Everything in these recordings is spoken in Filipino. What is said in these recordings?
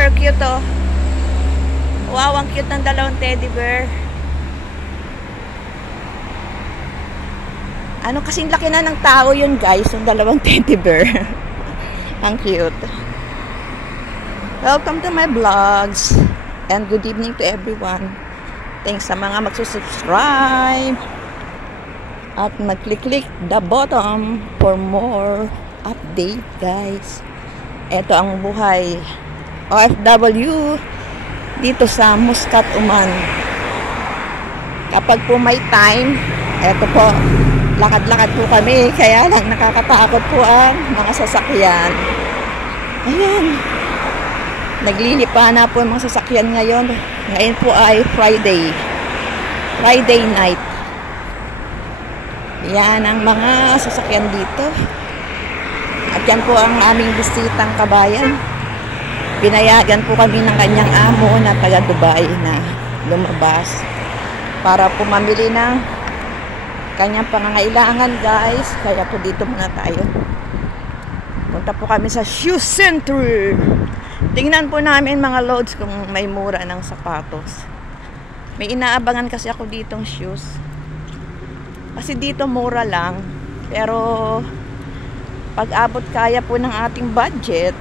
Super cute, oh. Wow, ang cute ng dalawang teddy bear. Ano kasing laki na ng tao yun, guys, yung dalawang teddy bear. Ang cute. Welcome to my vlogs. And good evening to everyone. Thanks sa mga magsusubscribe. At mag-click the button for more update, guys. Ito ang buhay OFW dito sa Muscat, Oman. Kapag po may time, eto po, lakad-lakad po kami, kaya lang nakakatakot po ang mga sasakyan. Ayan. Naglilipa na po ang mga sasakyan ngayon. Ngayon po ay Friday night. Yan ang mga sasakyan dito. At yan po ang aming bisitang kabayan. Pinayagan po kami ng kanyang amo na taga Dubai na lumabas para po mamili ng kanyang pangangailangan, guys. Kaya po dito muna tayo. Punta po kami sa shoe center. Tingnan po namin mga loads kung may mura ng sapatos. May inaabangan kasi ako ditong shoes. Kasi dito mura lang. Pero pag abot kaya po ng ating budget,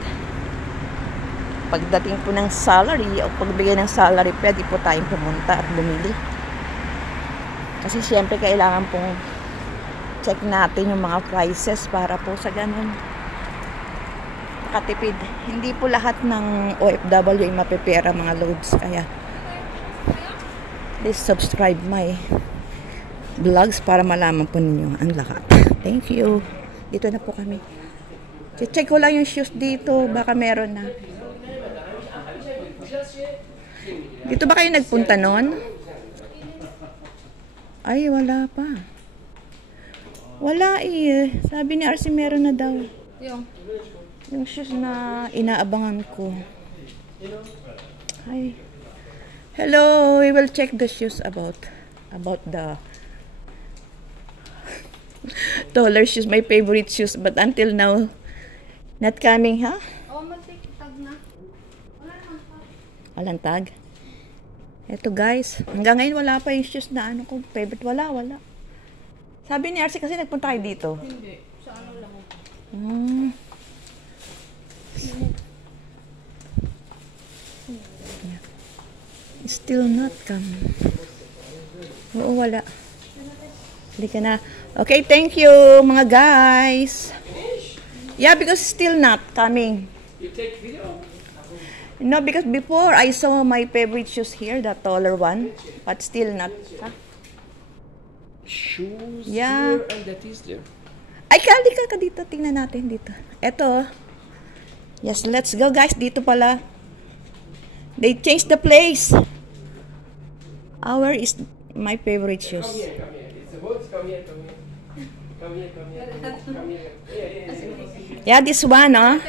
pagdating po ng salary o pagbigay ng salary, pwede po tayong pumunta at bumili. Kasi syempre kailangan pong check natin yung mga prices para po sa ganun makatipid. Hindi po lahat ng OFW ay mapipera mga loads. Kaya please subscribe my vlogs para malaman po ninyo ang lahat. Thank you. Dito na po kami. Check ko lang yung shoes dito. Baka meron na. Dito ba kayo nagpunta nun? Ay, wala pa. Wala eh. Sabi ni RC meron na daw. Yung shoes na inaabangan ko. Hi. Hello. We will check the shoes about the taller shoes. My favorite shoes. But until now, not coming, ha? Oh, mag-tag na. Wala naman pa. Walang tag? Eto, guys. Hanggang ngayon, wala pa yung shoes na ano ko. Favorite. Wala. Sabi ni RC kasi nagpunta kayo dito. Hindi. Sa ano lang. Still not come. Oo, wala. Hindi ka na. Okay, thank you, mga guys. Yeah, because still not coming. You take video? No, because before I saw my favorite shoes here, the taller one, but still not. Huh? Shoes Yeah. here and that is there. Ay, kali ka dito. Tingnan natin dito. Eto. Yes, let's go, guys. Dito pala. They changed the place. Our is my favorite shoes. Come here. It's the woods. Come here. Come here. Come here. Yeah, this one, oh.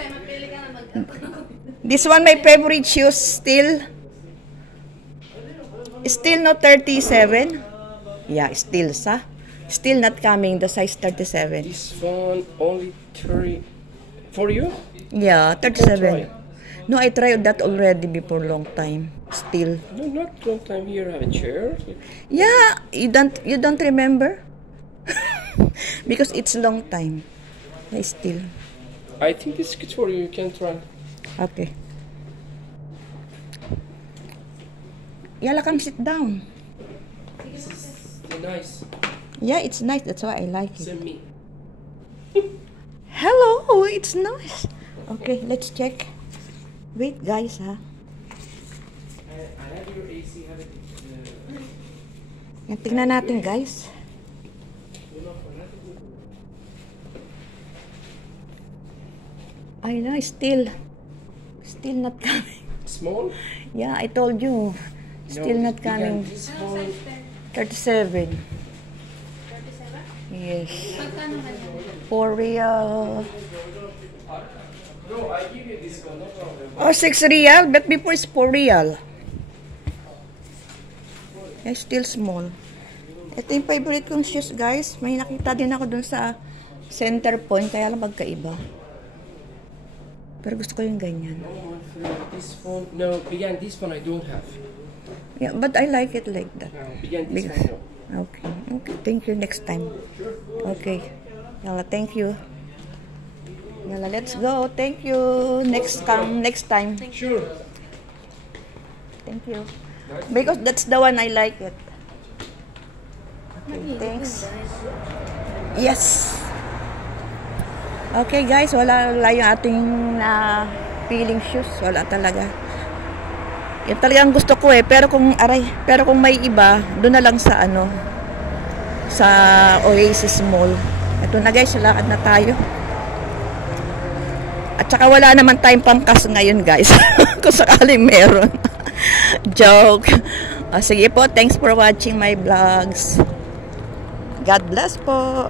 This one, my favorite shoes, still not 37. Yeah, still, sa. Still not coming, the size 37. This one only 30 for you? Yeah, 37. Try. No, I tried that already before long time. Still. No, not long time here. Have a chair. Yeah, you don't remember? Because it's long time. I still. I think it's good for you. You can try. Okay. Yala, come sit down. This is nice. Yeah, it's nice. That's why I like it. Send me. Hello, it's nice. Okay, let's check. Wait, guys, ha. I have your AC. Have it. Yan, tingnan natin, guys. I know, still not coming. Small? Yeah, I told you. Still No, not coming. This one. 37. 37? Yes. Pagkano kanya? For real. No, I give you this one. No problem. Oh, 6 real, but before it's 4 real. Yeah, still small. Ito yung favorite kong shoes, guys. May nakita din ako dun sa Center Point, kaya lang magkaiba. Pero gusto ko yung ganyan. No, my friend, this phone. No, Bigan, this phone I don't have. Yeah, but I like it like that. No, Bigan, this Because- phone no. Okay. Okay. Thank you next time. Okay. Yala, thank you. Yala, let's go. Thank you. Next time. Sure. Thank you. Because that's the one I like it. Okay, thanks. Yes. Okay guys, wala yung ating feeling shoes. Wala talaga. Yan talagang gusto ko eh. Pero kung may iba, doon na lang sa sa Oasis Mall. Ito na guys, lakad na tayo. At saka wala naman tayong pangkas ngayon guys. Kung sakaling meron. Joke. Sige po, thanks for watching my vlogs. God bless po.